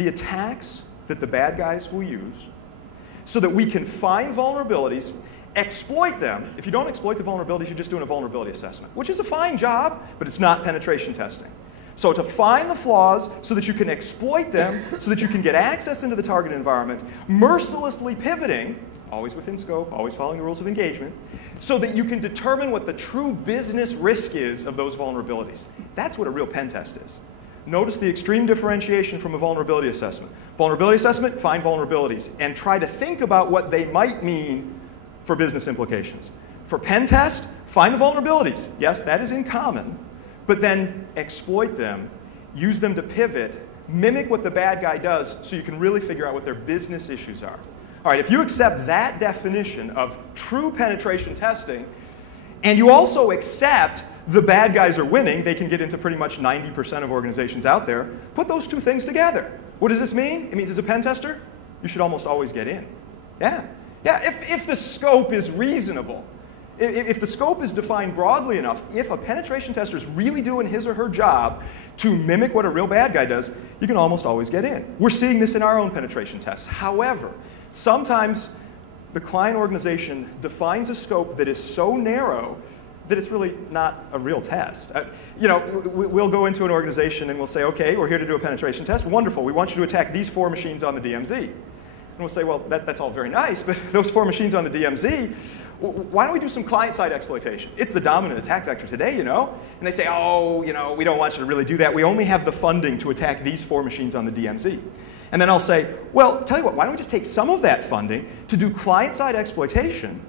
the attacks that the bad guys will use so that we can find vulnerabilities, exploit them. If you don't exploit the vulnerabilities, you're just doing a vulnerability assessment, which is a fine job, but it's not penetration testing. So to find the flaws so that you can exploit them, so that you can get access into the target environment, mercilessly pivoting, always within scope, always following the rules of engagement, so that you can determine what the true business risk is of those vulnerabilities. That's what a real pen test is. Notice the extreme differentiation from a vulnerability assessment. Vulnerability assessment, find vulnerabilities, and try to think about what they might mean for business implications. For pen test, find the vulnerabilities. Yes, that is in common, but then exploit them, use them to pivot, mimic what the bad guy does so you can really figure out what their business issues are. All right, if you accept that definition of true penetration testing, and you also accept the bad guys are winning, they can get into pretty much 90% of organizations out there, put those two things together. What does this mean? It means as a pen tester, you should almost always get in. Yeah, if the scope is reasonable. If the scope is defined broadly enough, if a penetration tester is really doing his or her job to mimic what a real bad guy does, you can almost always get in. We're seeing this in our own penetration tests. However, sometimes the client organization defines a scope that is so narrow that it's really not a real test. We'll go into an organization and we'll say, okay, we're here to do a penetration test. Wonderful, we want you to attack these 4 machines on the DMZ. And we'll say, well, that's all very nice, but those 4 machines on the DMZ, why don't we do some client-side exploitation? It's the dominant attack vector today, And they say, oh, we don't want you to really do that. We only have the funding to attack these 4 machines on the DMZ. And then I'll say, well, tell you what, why don't we just take some of that funding to do client-side exploitation,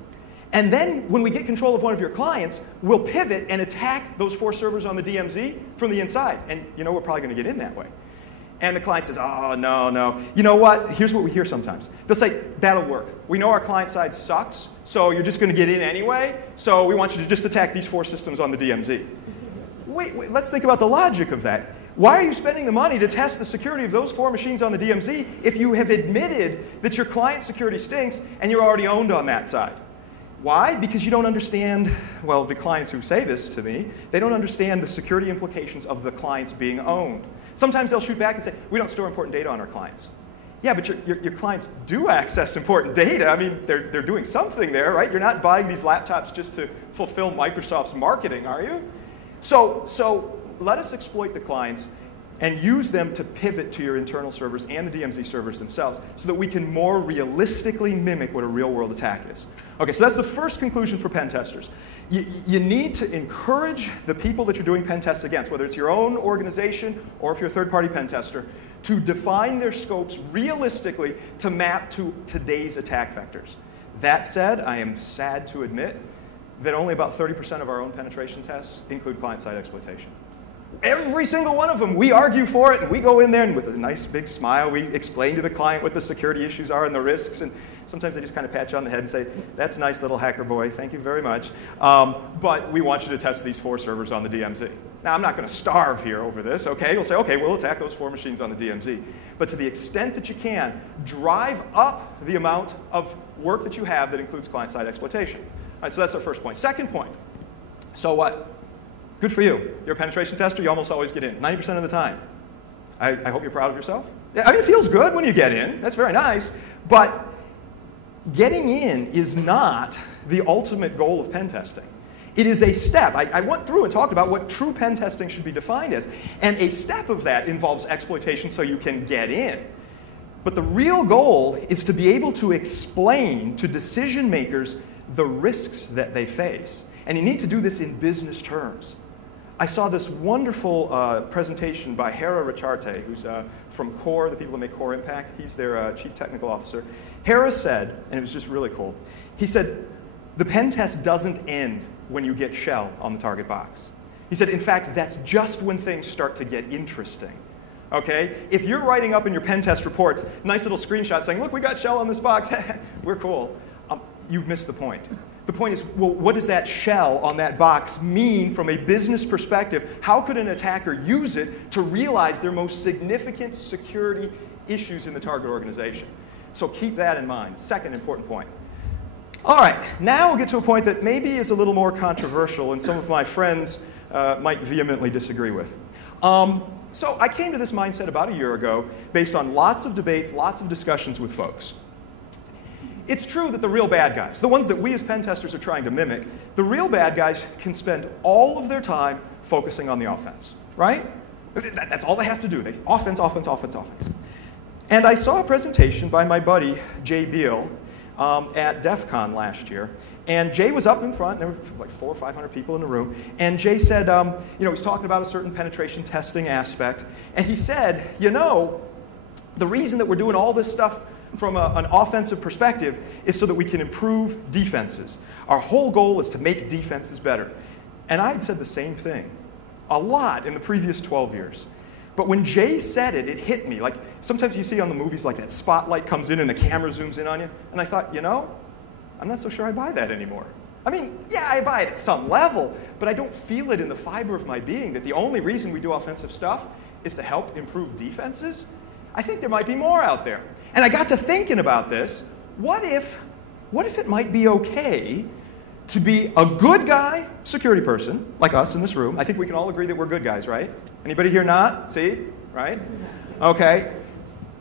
and then when we get control of one of your clients, we'll pivot and attack those 4 servers on the DMZ from the inside. And we're probably going to get in that way. And the client says, oh, no. You know what? Here's what we hear sometimes. They'll say, that'll work. We know our client side sucks, so you're just going to get in anyway, so we want you to just attack these 4 systems on the DMZ. Wait, let's think about the logic of that. Why are you spending the money to test the security of those 4 machines on the DMZ if you have admitted that your client security stinks and you're already owned on that side? Why? Because you don't understand, well, the clients who say this to me, they don't understand the security implications of the clients being owned. Sometimes they'll shoot back and say, we don't store important data on our clients. Yeah, but your clients do access important data. I mean, they're doing something there, right? You're not buying these laptops just to fulfill Microsoft's marketing, are you? So let us exploit the clients and use them to pivot to your internal servers and the DMZ servers themselves so that we can more realistically mimic what a real-world attack is. Okay, so that's the first conclusion for pen testers. You need to encourage the people that you're doing pen tests against, whether it's your own organization or if you're a third-party pen tester, to define their scopes realistically to map to today's attack vectors. That said, I am sad to admit that only about 30% of our own penetration tests include client-side exploitation. Every single one of them, we argue for it, and we go in there and with a nice big smile, we explain to the client what the security issues are and the risks, and sometimes they just kind of pat you on the head and say, that's nice, little hacker boy, thank you very much, but we want you to test these 4 servers on the DMZ. Now, I'm not going to starve here over this, okay? You'll say, okay, we'll attack those 4 machines on the DMZ. But to the extent that you can, drive up the amount of work that you have that includes client-side exploitation. All right, so that's our first point. Second point, so what? Good for you. You're a penetration tester, you almost always get in, 90% of the time. I hope you're proud of yourself. Yeah, I mean, it feels good when you get in. That's very nice. But getting in is not the ultimate goal of pen testing. It is a step. I went through and talked about what true pen testing should be defined as. And a step of that involves exploitation so you can get in. But the real goal is to be able to explain to decision makers the risks that they face. And you need to do this in business terms. I saw this wonderful presentation by Hera Richarte, who's from Core, the people that make Core Impact. He's their chief technical officer. Hera said, and it was just really cool, he said, the pen test doesn't end when you get shell on the target box. He said, in fact, that's just when things start to get interesting. Okay? If you're writing up in your pen test reports, nice little screenshot saying, look, we got shell on this box, we're cool, you've missed the point. The point is, well, what does that shell on that box mean from a business perspective? How could an attacker use it to realize their most significant security issues in the target organization? So keep that in mind. Second important point. All right, now we'll get to a point that maybe is a little more controversial and some of my friends might vehemently disagree with. So I came to this mindset about a year ago based on lots of debates, lots of discussions with folks. It's true that the real bad guys, the ones that we as pen testers are trying to mimic, the real bad guys can spend all of their time focusing on the offense, right? That's all they have to do. Offense, offense, offense, offense. And I saw a presentation by my buddy, Jay Beal, at DEF CON last year. And Jay was up in front, there were like 400 or 500 people in the room, and Jay said, he was talking about a certain penetration testing aspect, and he said, the reason that we're doing all this stuff from an offensive perspective is so that we can improve defenses. Our whole goal is to make defenses better. And I'd said the same thing a lot in the previous 12 years. But when Jay said it, it hit me. Like sometimes you see on the movies like that spotlight comes in and the camera zooms in on you, and I thought, I'm not so sure I buy that anymore. I mean, yeah, I buy it at some level, but I don't feel it in the fiber of my being that the only reason we do offensive stuff is to help improve defenses. I think there might be more out there. And I got to thinking about this. What if it might be okay to be a good guy security person, like us in this room? I think we can all agree that we're good guys, right? Anybody here not? See? Right? Okay.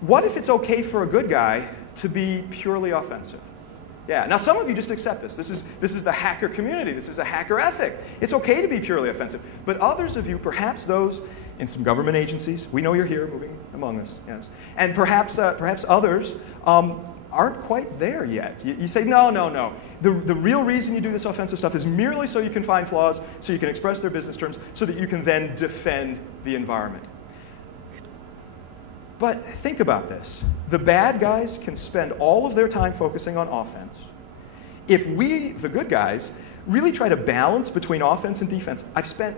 What if it's okay for a good guy to be purely offensive? Yeah. Now, some of you just accept this. This is the hacker community. This is a hacker ethic. It's okay to be purely offensive. But others of you, perhaps those in some government agencies, we know you're here moving among us, yes. And perhaps others aren't quite there yet. You say, no. The real reason you do this offensive stuff is merely so you can find flaws, so you can express their business terms, so that you can then defend the environment. But think about this. The bad guys can spend all of their time focusing on offense. If we, the good guys, really try to balance between offense and defense, I've spent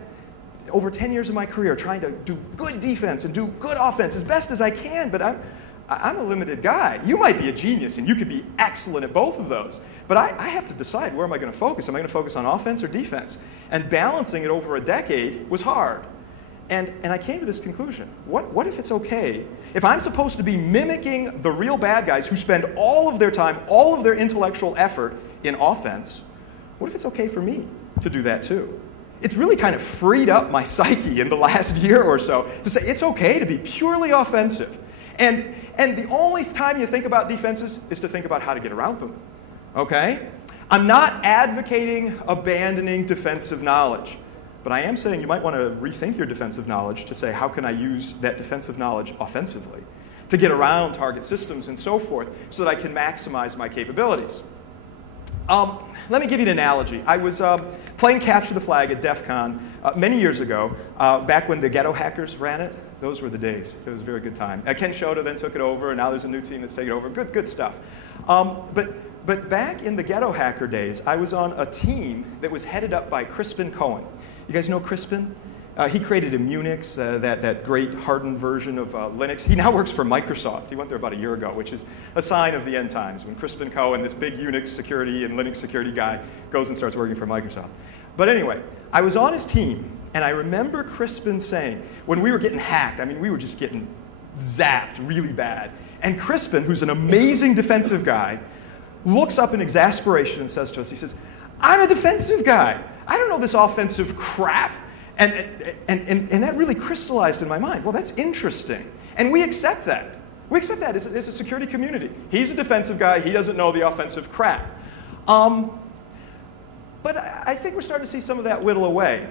over 10 years of my career trying to do good defense and do good offense as best as I can, but I'm a limited guy. You might be a genius and you could be excellent at both of those, but I have to decide where am I going to focus. Am I going to focus on offense or defense? And balancing it over a decade was hard. And I came to this conclusion. What if it's okay, if I'm supposed to be mimicking the real bad guys who spend all of their time, all of their intellectual effort in offense, what if it's okay for me to do that too? It's really kind of freed up my psyche in the last year or so to say it's okay to be purely offensive. And the only time you think about defenses is to think about how to get around them. Okay? I'm not advocating abandoning defensive knowledge. But I am saying you might want to rethink your defensive knowledge to say, how can I use that defensive knowledge offensively to get around target systems and so forth so that I can maximize my capabilities? Let me give you an analogy. I was playing Capture the Flag at DEF CON many years ago, back when the ghetto hackers ran it. Those were the days. It was a very good time. Ken Shota then took it over, and now there's a new team that's taking it over. Good stuff. But back in the ghetto hacker days, I was on a team that was headed up by Crispin Cohen. You guys know Crispin? He created Immunix, that great hardened version of Linux. He now works for Microsoft. He went there about a year ago, which is a sign of the end times, when Crispin Cohen, this big Unix security and Linux security guy, goes and starts working for Microsoft. But anyway, I was on his team, and I remember Crispin saying, when we were getting hacked, I mean, we were just getting zapped really bad. And Crispin, who's an amazing defensive guy, looks up in exasperation and says to us, he says, I'm a defensive guy. I don't know this offensive crap. And that really crystallized in my mind. Well, that's interesting. And we accept that. We accept that as a security community. He's a defensive guy. He doesn't know the offensive crap. But I think we're starting to see some of that whittle away.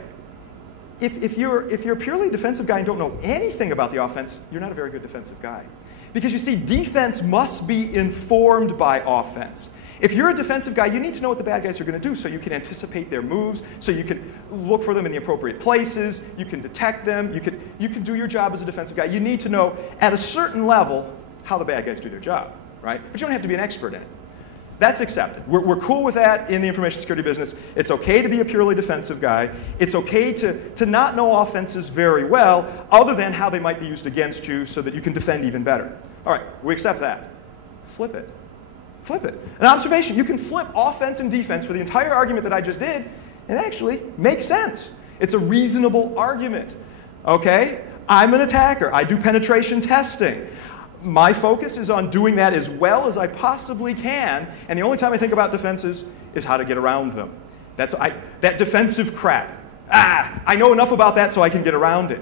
If you're a purely defensive guy and don't know anything about the offense, you're not a very good defensive guy. Because you see, defense must be informed by offense. If you're a defensive guy, you need to know what the bad guys are going to do so you can anticipate their moves, so you can look for them in the appropriate places, you can detect them, you can do your job as a defensive guy. You need to know at a certain level how the bad guys do their job, right? But you don't have to be an expert in it. That's accepted. We're cool with that in the information security business. It's okay to be a purely defensive guy. It's okay to not know offenses very well, other than how they might be used against you so that you can defend even better. All right, we accept that. Flip it. Flip it. An observation, you can flip offense and defense for the entire argument that I just did, and it actually makes sense. It's a reasonable argument. Okay? I'm an attacker. I do penetration testing. My focus is on doing that as well as I possibly can, and the only time I think about defenses is how to get around them. That defensive crap. I know enough about that so I can get around it.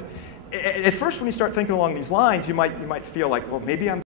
at first when you start thinking along these lines, you might feel like, well, maybe I'm